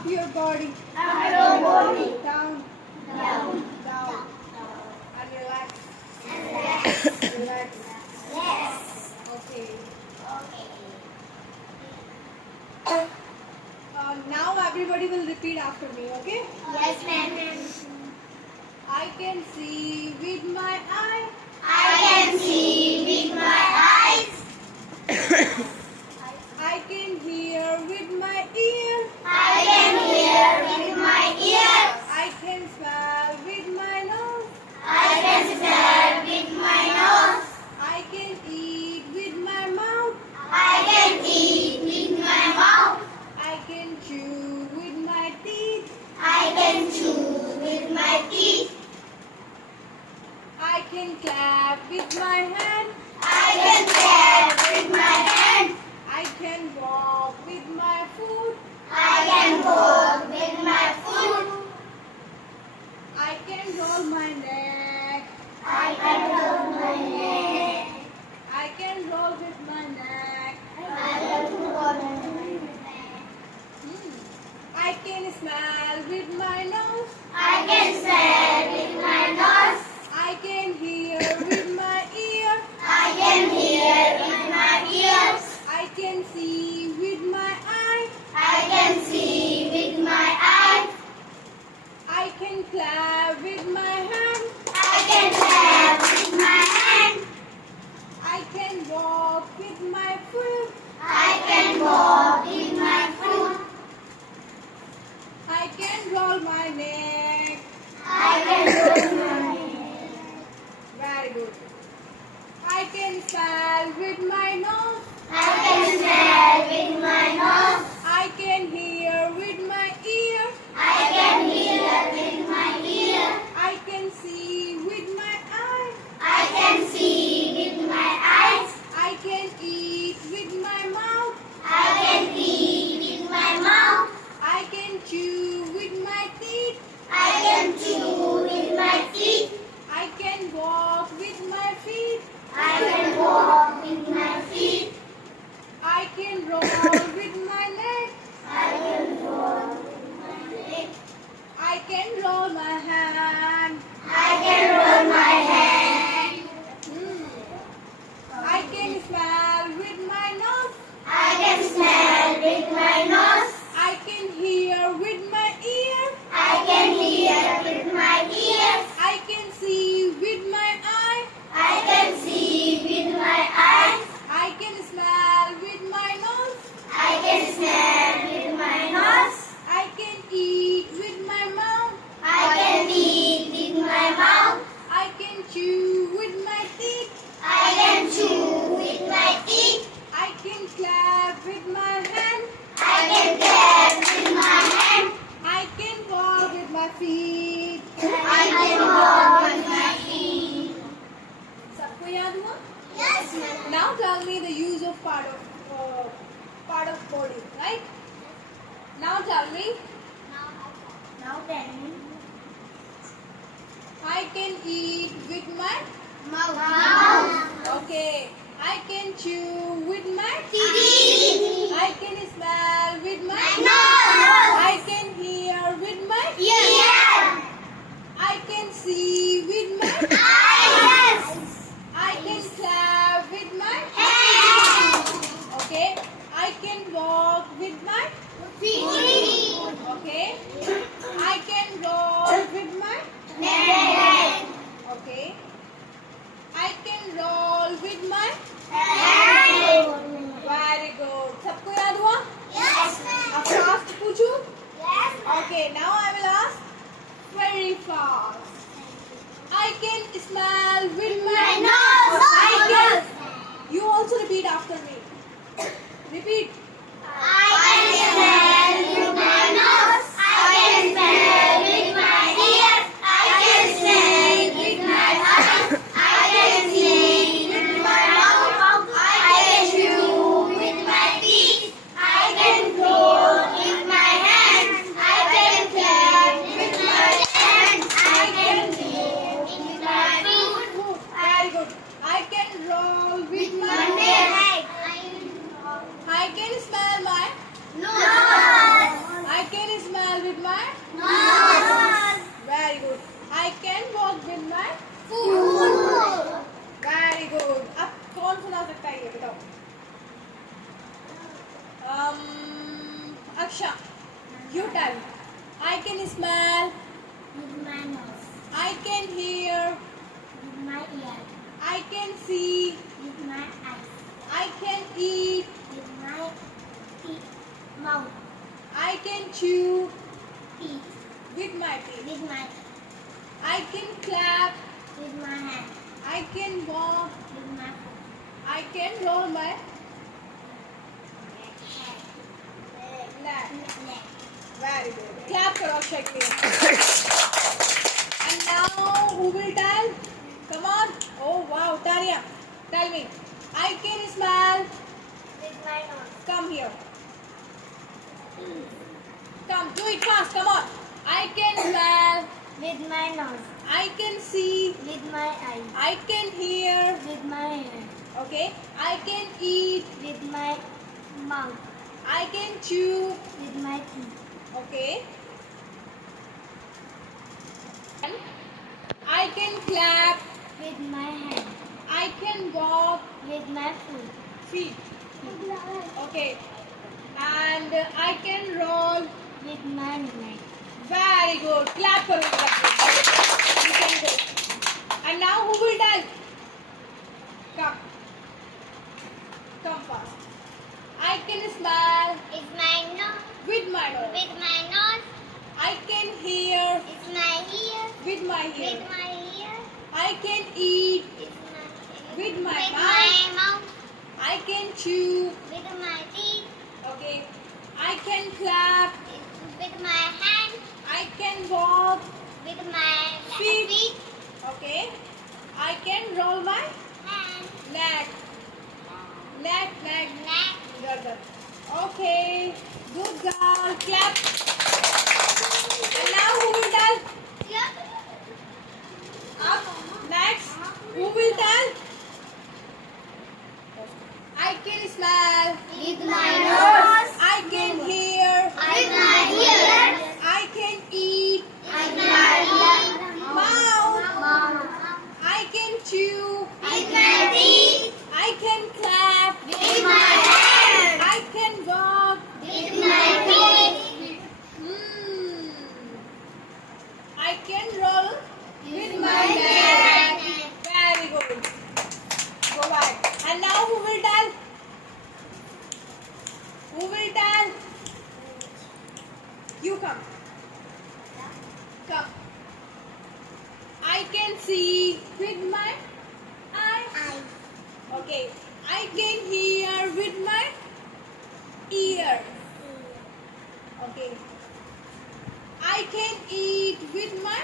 up your body. Up your body. Down. Down. Down. And relax. And relax. Relax. Yes. Okay. Okay. Now everybody will repeat after me, okay? Yes, ma'am. I can see with my eye. I can see with my eyes. I can hear with my ear. I can hear with my ears. I can smell with my nose. I can smell with my nose. I can eat with my mouth. I can eat with my mouth. I can chew with my teeth. I can chew with my teeth. I can clap with my hand. I can clap with my hand. I can walk with my foot. I can walk with my foot. I can roll my neck. I can roll my neck. I can roll with my neck. I can roll my neck. I can smell with my nose. I can smell with my nose. I can hear with my ear. I can hear with my ears. I can see with my eye. I can see with my eyes. I can clap with my hand. I can clap with my hand. I can walk with my foot. I can walk with my foot. I can roll my neck. I can roll my neck. Very good. I can smell with my nose. I can smell with my nose. I can hear with my ear. I can hear with my ear. I can see with my eye. I can see with my eyes. I can eat with my mouth. I can eat with my mouth. I can chew with my teeth. I can chew with my teeth. I can walk with my feet. I can walk with my feet. I can roll with my neck. I can roll with my leg. I can roll my hand. I can roll my hand. I can smell with my nose. I can smell with my nose. I can hear with my ear. I can hear with my ears. I can see with my eye. I can see with my eyes. I can smell with my nose. I can smell with my nose. I can eat with my mouth. I can eat with my mouth. I can chew with my teeth. I can chew with my teeth. I can clap with my hand. I can clap with my hand. I can walk with my feet. I can walk with my feet. सबको याद हुआ? Yes, ma'am. Now tell me the use of part of body, right? Now tell me. Now tell me. I can eat with my Mouth. okay. I can chew with my Teeth. I can smell with my Nose. I can hear with my Ear. I can see with my Eyes. I can clap with my Hands. okay. I can walk with my Feet. okay. I can roll with my Neck. okay. I can roll with my Hand. very good. सबको याद हुआ? Yes, ma'am. Daksha, you tell. I can smell. with my nose, I can hear. with my ear, I can see. with my eyes, I can eat. with my teeth, mouth, I can chew teeth, with my teeth. with my I can clap. with my hand, I can walk. with my foot, I can roll my leg, leg. leg. Very good. Clap for Akshay, please. And now, who will tell? Come on. Oh wow, Tanya, tell me. I can smell. With my nose, Come here. Come, do it fast. Come on. I can smell. with my nose, I can see. with my eyes, I can hear. with my hand, Okay. I can eat. with my mouth, I can chew. with my teeth, Okay. And I can clap. with my hand, I can walk. with my foot, Feet. Okay. And I can roll. with my leg. Very good. Clap for it. You can go. And now who will tell? Come. Come fast. I can smell It's my nose, with my nose. with my nose, I can hear it's my ear, with my with ear. my ear, I can eat it's my with my with mouth. my mouth, I can chew. with my teeth, Okay. I can clap. with my hand, I can walk. with my Feet. feet, Okay. I can roll my hand, neck. Neck. neck, Gardan. Okay. Good girl. Clap. And now who will tell? Up. Next. Who will tell? I can smell. with my nose, I can hear. with my ears, I can eat. with my Mouth. mouth, I can chew. with my teeth, I can clap. with my hand, I can walk. with my feet, I can roll with my with neck. my neck. Very good. Go back. And now who will tell? Who will tell? You come. Come. I can see with my eyes. Eyes, Okay. I can hear with my ear. Okay. I can eat with my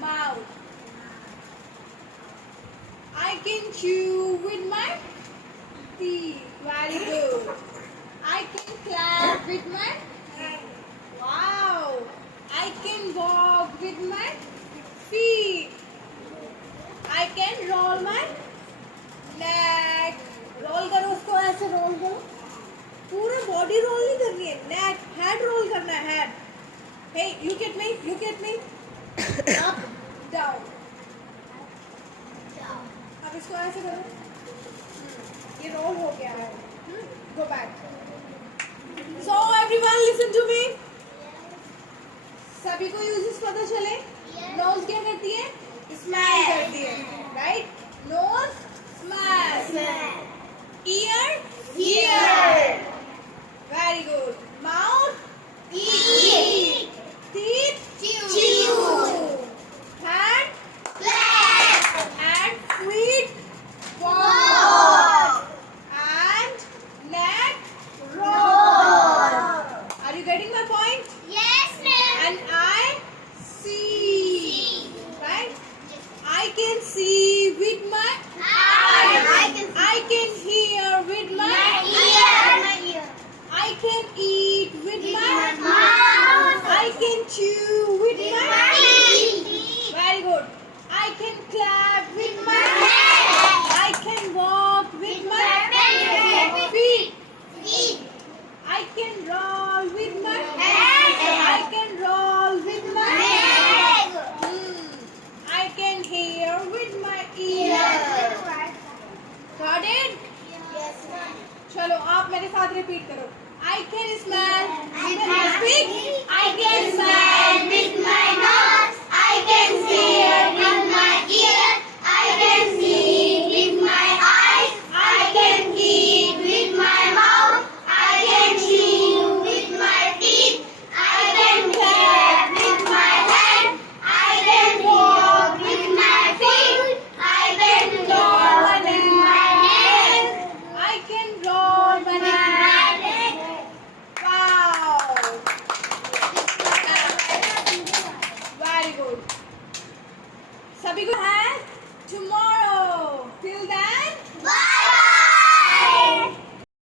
mouth. I can chew with my teeth. Very good. I can clap with my wow. I can walk with my feet. I can roll my neck. Roll करो उसको ऐसे role करो. पूरा body roll नहीं करनी है. नेक head role करना है. Head. Hey, look at me. Look at me. Up, down. अब इसको ऐसे करो. ये रोल हो गया है. Go back. So everyone listen to me. सभी को यूजेस पता चले. नोज क्या करती है? स्मेल करती है. Right? Nose smell. Ear hear. Very good. Mouth eat. Teeth chew. Hand and feet walk. And neck roll. Are you getting my point? Yes, ma'am. And I see. Right? I can see with my I can I can hear with my my ear, I can eat I can smell. With my feet, I can smell with my